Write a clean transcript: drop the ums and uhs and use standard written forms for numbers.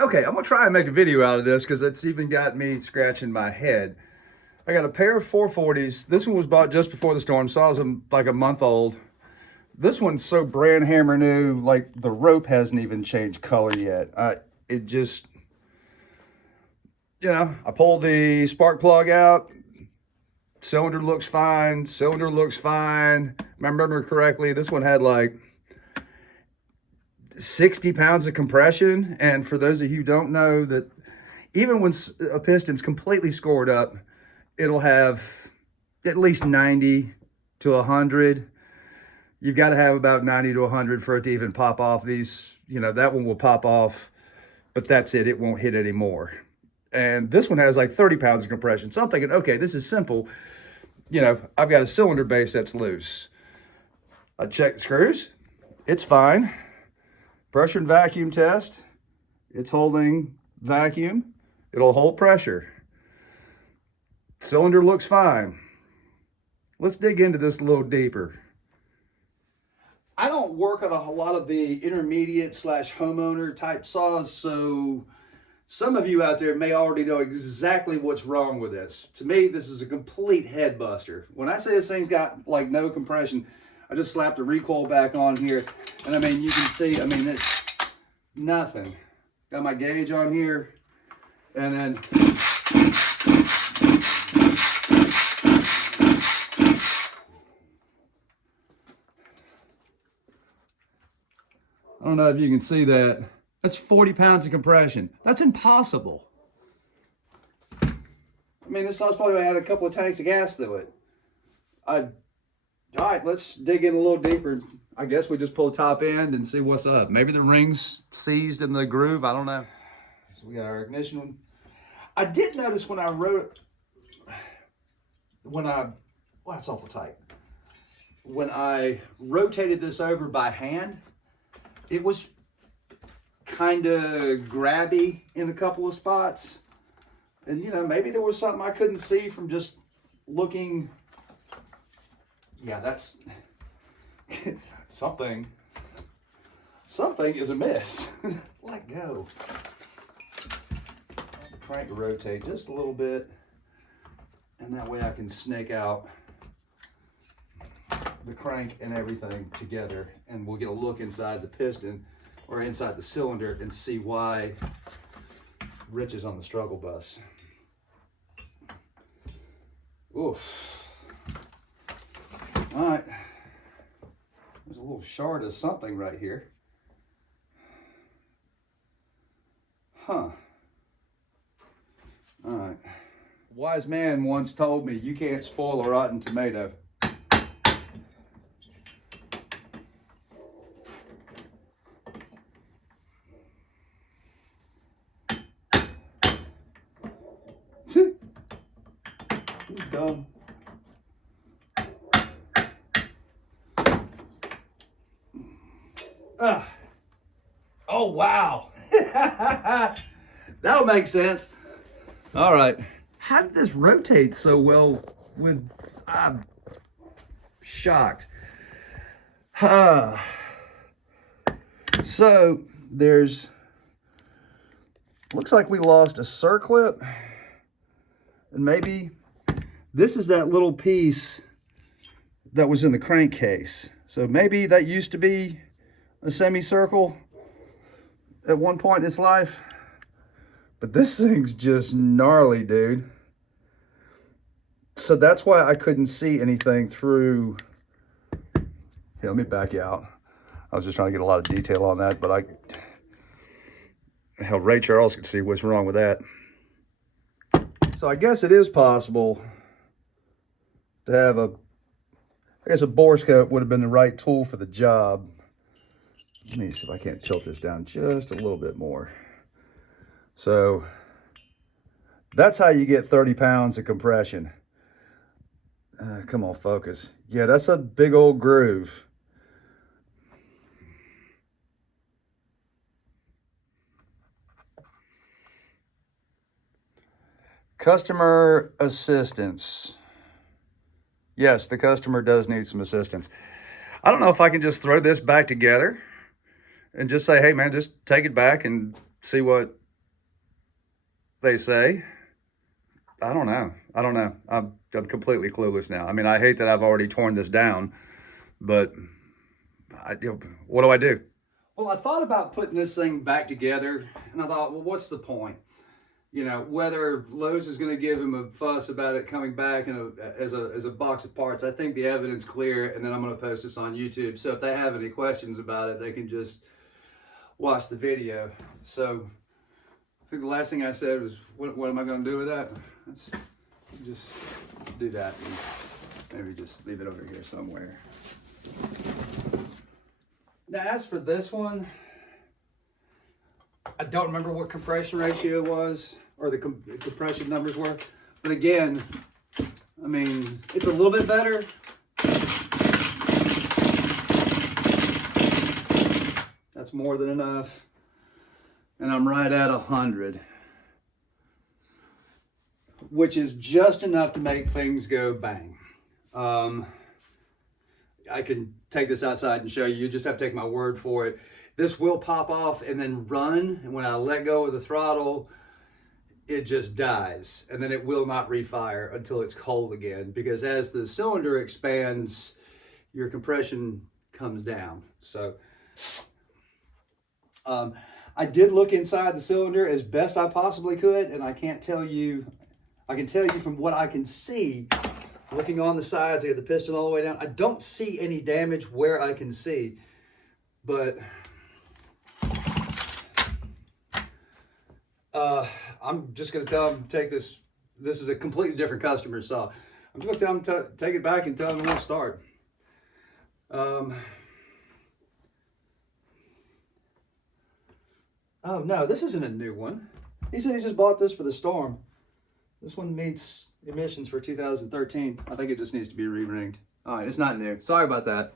Okay, I'm gonna try and make a video out of this because it's even got me scratching my head. I got a pair of 440s. This one was bought just before the storm, so I was like a month old. This one's so brand hammer new, like the rope hasn't even changed color yet. It just, I pulled the spark plug out. Cylinder looks fine. Cylinder looks fine. If I remember correctly, this one had like 60 pounds of compression. And for those of you who don't know, that even when a piston's completely scored up, it'll have at least 90 to 100. You've got to have about 90 to 100 for it to even pop off. These, that one will pop off, but that's it. It won't hit anymore. And this one has like 30 pounds of compression. So I'm thinking, okay, this is simple. I've got a cylinder base that's loose. I check the screws. It's fine. Pressure and vacuum test. It's holding vacuum. It'll hold pressure. Cylinder looks fine. Let's dig into this a little deeper. I don't work on a lot of the intermediate / homeowner type saws, so some of you out there may already know exactly what's wrong with this. To me, this is a complete head buster. When I say this thing's got like no compression, I just slapped the recoil back on here, and I mean, you can see, it's nothing. Got my gauge on here, and then I don't know if you can see that. That's 40 pounds of compression. That's impossible. This saw's probably had a couple of tanks of gas through it. All right, let's dig in a little deeper. I guess we just pull the top end and see what's up. Maybe the ring's seized in the groove. I don't know. So we got our ignition. I did notice when I that's awful tight. When I rotated this over by hand, it was kind of grabby in a couple of spots. And, maybe there was something I couldn't see from just looking. Yeah, that's something is amiss. Let go. The crank to rotate just a little bit, and that way I can snake out the crank and everything together, and we'll get a look inside the piston or inside the cylinder and see why Rich is on the struggle bus. Oof. All right. There's a little shard of something right here. Huh. All right. A wise man once told me, you can't spoil a rotten tomato. He's dumb. Oh, wow. That'll make sense. All right. How did this rotate so well with, I'm shocked. So there's, looks like we lost a circlip, and maybe this is that little piece that was in the crankcase. So maybe that used to be a semicircle at one point in its life. But this thing's just gnarly, dude. So that's why I couldn't see anything through. Here, let me back you out. I was just trying to get a lot of detail on that, but hell, Ray Charles could see what's wrong with that. So I guess it is possible to have I guess a bore scope would have been the right tool for the job. Let me see if I can't tilt this down just a little bit more. So that's how you get 30 pounds of compression. Come on, focus. Yeah, that's a big old groove. Customer assistance. Yes, the customer does need some assistance. I don't know if I can just throw this back together and just say, hey man, just take it back and see what they say. I don't know. I don't know. I'm completely clueless now. I mean, I hate that I've already torn this down, but what do I do? Well, I thought about putting this thing back together, and I thought, well, what's the point? You know, whether Lowe's is going to give him a fuss about it coming back as a box of parts. I think the evidence clear, and then I'm going to post this on YouTube. So if they have any questions about it, they can just watch the video. So I think the last thing I said was, what am I going to do with that? Let's just do that and maybe just leave it over here somewhere. Now, as for this one, I don't remember what compression ratio was or the compression numbers were, but again, I mean, it's a little bit better. That's more than enough, and I'm right at 100, which is just enough to make things go bang. I can take this outside and show you. You just have to take my word for it. This will pop off and then run, and when I let go of the throttle, it just dies, and then it will not refire until it's cold again, because as the cylinder expands, your compression comes down. So I did look inside the cylinder as best I possibly could, and I can tell you from what I can see, looking on the sides, I got the piston all the way down, I don't see any damage where I can see, but I'm just going to tell them to take this. This is a completely different customer, so I'm just going to tell them to take it back and tell them it won't start. Oh no, this isn't a new one. He said he just bought this for the storm. This one meets emissions for 2013. I think it just needs to be re-ringed. All right, it's not new. Sorry about that.